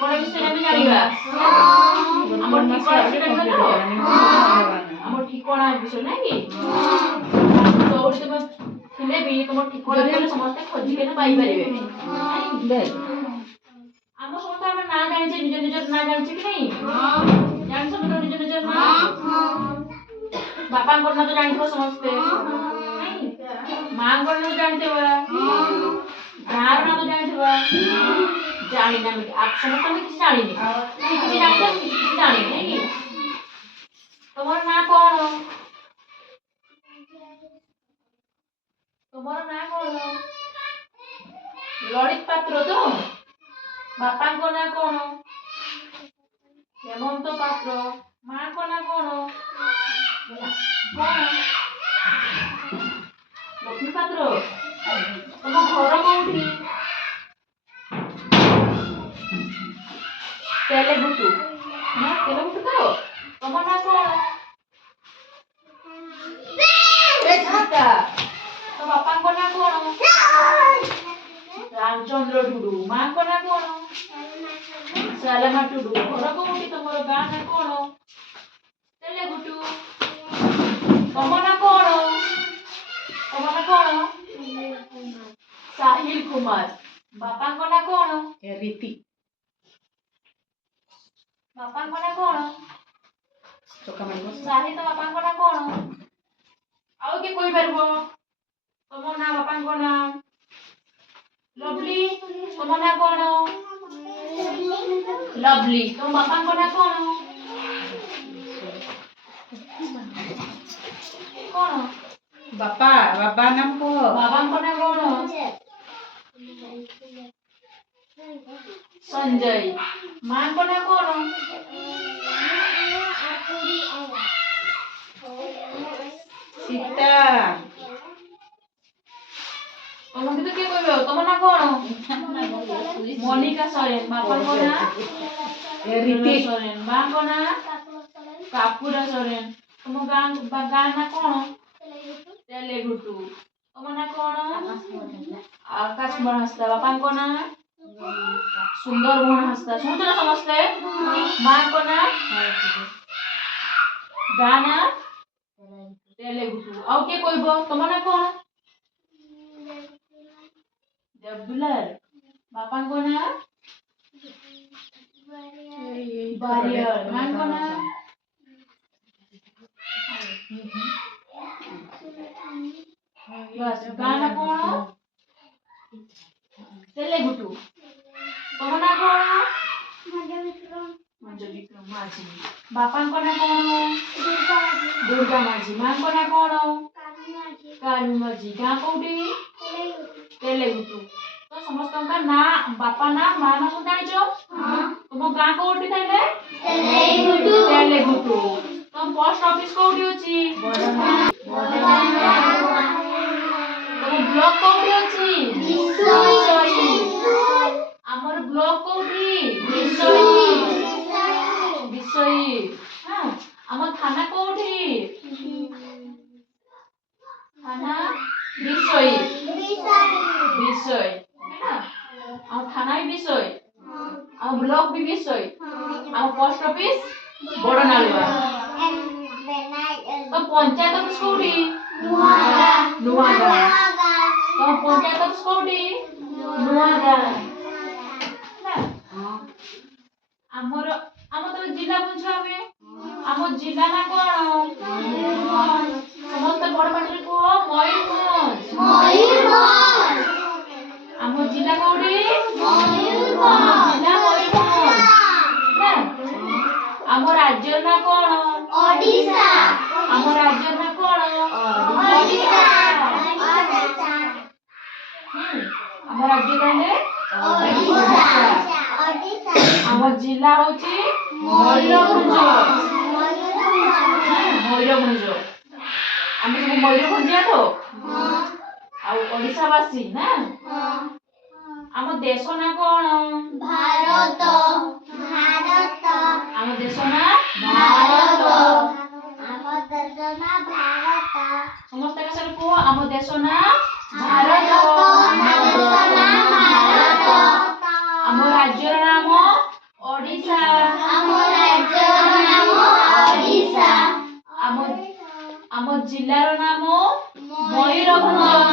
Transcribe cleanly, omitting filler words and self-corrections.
ଠିକଣା ବିଷୟରେ ଆମେ ଜାଣିବା। ଆମ ଠିକଣା ବିଷୟରେ ଜାଣିବା ତ ଆମ ଠିକଣା ବିଷୟରେ ନାଇଁ କି ଯୋଉଠି ତମ ଥିଲେ ବି ତମ ଠିକଣା ଦେଲେ ସମସ୍ତେ ଖୋଜିକି ପାଇପାରିବେ। ଆମ ସମସ୍ତେ ଆମେ ନାଁ ଜାଣିଛେ ନିଜ ନିଜର ନାଁ ଜାଣିଛେ କି ନାଇଁ ଜାଣିଛ ତ ନିଜ ନିଜର ନାଁ ବାପାଙ୍କର ନାଁ ତ ଜାଣିଥିବ ସମସ୍ତେ ମାଙ୍କର ନାଁ ତ ଜାଣିଥିବ ଗାଁର ନାଁ ତ ଜାଣିଥିବ ଜାଣିନା ସମସ୍ତେ ଆମେ କିଛି ଜାଣିନି କିଛି ଜାଣିଛ କିଛି ଜାଣିନି ନାଇଁ କି ତମର ନାଁ କଣ ତମର ନାଁ କଣ ଲଳିତ ପାତ୍ର ତ ବାପାଙ୍କ ନାଁ କଣ ହେମନ୍ତ ପାତ୍ର ମାଙ୍କ ନାଁ କଣ ଲକ୍ଷ୍ମୀ ପାତ୍ର ତମ ଘର କୋଉଠି ତେଲେଗୁଟୁ ନା ତେଲେଗୁଟୁ ତ ତମ ନାଁ କଣ ସୀତା ତମ ବାପାଙ୍କ ନାଁ କଣ ରାମଚନ୍ଦ୍ର ଟୁଡୁ ମାଙ୍କ ନାଁ କଣ ସାଲେମା ଟୁଡୁ ଘର କୋଉଠି ତମର ଗାଁ ନାଁ କଣ ତେଲେଗୁଟୁ ତମ ନାଁ କଣ ସାହିଲ କୁମାର ବାପାଙ୍କ ନାଁ କଣ ରୀତି ବାପାଙ୍କ ନାଁ କଣ ସାହିଲ ବାପାଙ୍କ ନାଁ କଣ ଆଉ କିଏ କହିପାରିବ ତମ ନାଁ ବାପାଙ୍କ ନାଁ ଲଭଲି ତମ ନାଁ କଣ ଲଭଲି ତମ ବାପାଙ୍କ ନାଁ କଣ କଣ ବାପା ବାବା ନାମ କହ ବାବାଙ୍କ ନାଁ କଣ ସଞ୍ଜୟ ମାଙ୍କ ନାଁ କଣ ସୀତା ତମ କିନ୍ତୁ କିଏ କହିବ ତମ ନାଁ କଣ ମନିକା ସରେନ ବାପାଙ୍କ ନାଁ ରୀତି ସରେନ ମାଙ୍କ ନାଁ କାପୁରା ସରେନ ତମ ଗାଁ ନାଁ କଣ ତେଲେଗୁଟୁ ତମ ନାଁ କଣ ଆକାଶ ମୋହନ ହାଁସଦା ବାପାଙ୍କ ନାଁ ସୁନ୍ଦର ମୋହନ ହାଁସଦା ଶୁଣୁଛ ନା ସମସ୍ତେ ମାଙ୍କ ନାଁ ଗାଁ ନାଁ ତେଲେଗୁଟୁ ଆଉ କିଏ କହିବ ତମ ନାଁ କଣ ଦେବଦୁଲାର ବାପାଙ୍କ ନାଁ ବାରିୟର ମାଙ୍କ ନାଁ ବାସ୍ ଗାଁ ନାଁ କଣ ତେଲେଗୁଟୁ ତମ ନାଁ କଣ ମଞ୍ଜବିକ୍ରମ ମାଝୀ ବାପାଙ୍କ ନାଁ କଣ ଦୁର୍ଗା ମାଝୀ ମାଙ୍କ ନାଁ କଣ କାଲୁ ମାଝୀ ଗାଁ କୋଉଠି ତେଲେଗୁଟୁ ତ ସମସ୍ତଙ୍କ ନାଁ ବାପା ନାଁ ମା ନାଁ ସବୁ ଜାଣିଛ ତୁମ ଗାଁ କୋଉଠି ତାହେଲେ ତେଲେଗୁଟୁ ତମ ପୋଷ୍ଟ ଅଫିସ କୋଉଠି ଅଛି ତମ ବ୍ଲକ କୋଉଠି ଅଛି ଆମର ବ୍ଲକ କୋଉଠି ବିଷୟୀ ଆମ ଥାନା କୋଉଠି ଥାନା ବିଷୟୀ ଆମ ଥାନା ବି ବିଷୟ ଆମ ବ୍ଲକ ବି ବିଷୟ ଆମ ପୋଷ୍ଟ ଅଫିସ ବଡନାଳୁଆ ତ ପଞ୍ଚାୟତ ଅଫିସ କୋଉଠି ନୂଆଗାଁ ତମ ପଞ୍ଚାୟତ ଅଫିସ କୋଉଠି ନୂଆଗାଁ ଆମର ତମ ଜିଲ୍ଲା ବୁଝ ଆମେ ଆମ ଜିଲ୍ଲା ନା କଣ ସମସ୍ତେ ବଡ ପାଟିରେ କୁହ ମୟୂରଭଞ୍ଜ ଆମ ଜିଲ୍ଲା କୋଉଠି ଜିଲ୍ଲା ମୟୂରଭଞ୍ଜ ଆମ ରାଜ୍ୟର ନାଁ କଣ ଓଡ଼ିଶା ଆମ ରାଜ୍ୟର ନାଁ କଣ ଓଡ଼ିଶା ଆମ ରାଜ୍ୟ କହିଲେ ଓଡ଼ିଶା ଆମ ଜିଲ୍ଲା ହଉଛି ମୟୂରଭଞ୍ଜ ଆମେ ସବୁ ମୟୂରଭଞ୍ଜିଆ ତ ଆଉ ଓଡ଼ିଶାବାସୀ ନା ଆମ ଦେଶ ନା କଣ ଭାରତ ଆମ ଦେଶ ନା ଭାରତ ସମସ୍ତେ ଏକାସାଙ୍ଗରେ କୁହ ଆମ ଦେଶ ନା ଭାରତ ଆମ ରାଜ୍ୟର ନାମ ଓଡ଼ିଶା ଆମ ଜିଲ୍ଲାର ନାମ ମୟୂରଭଞ୍ଜ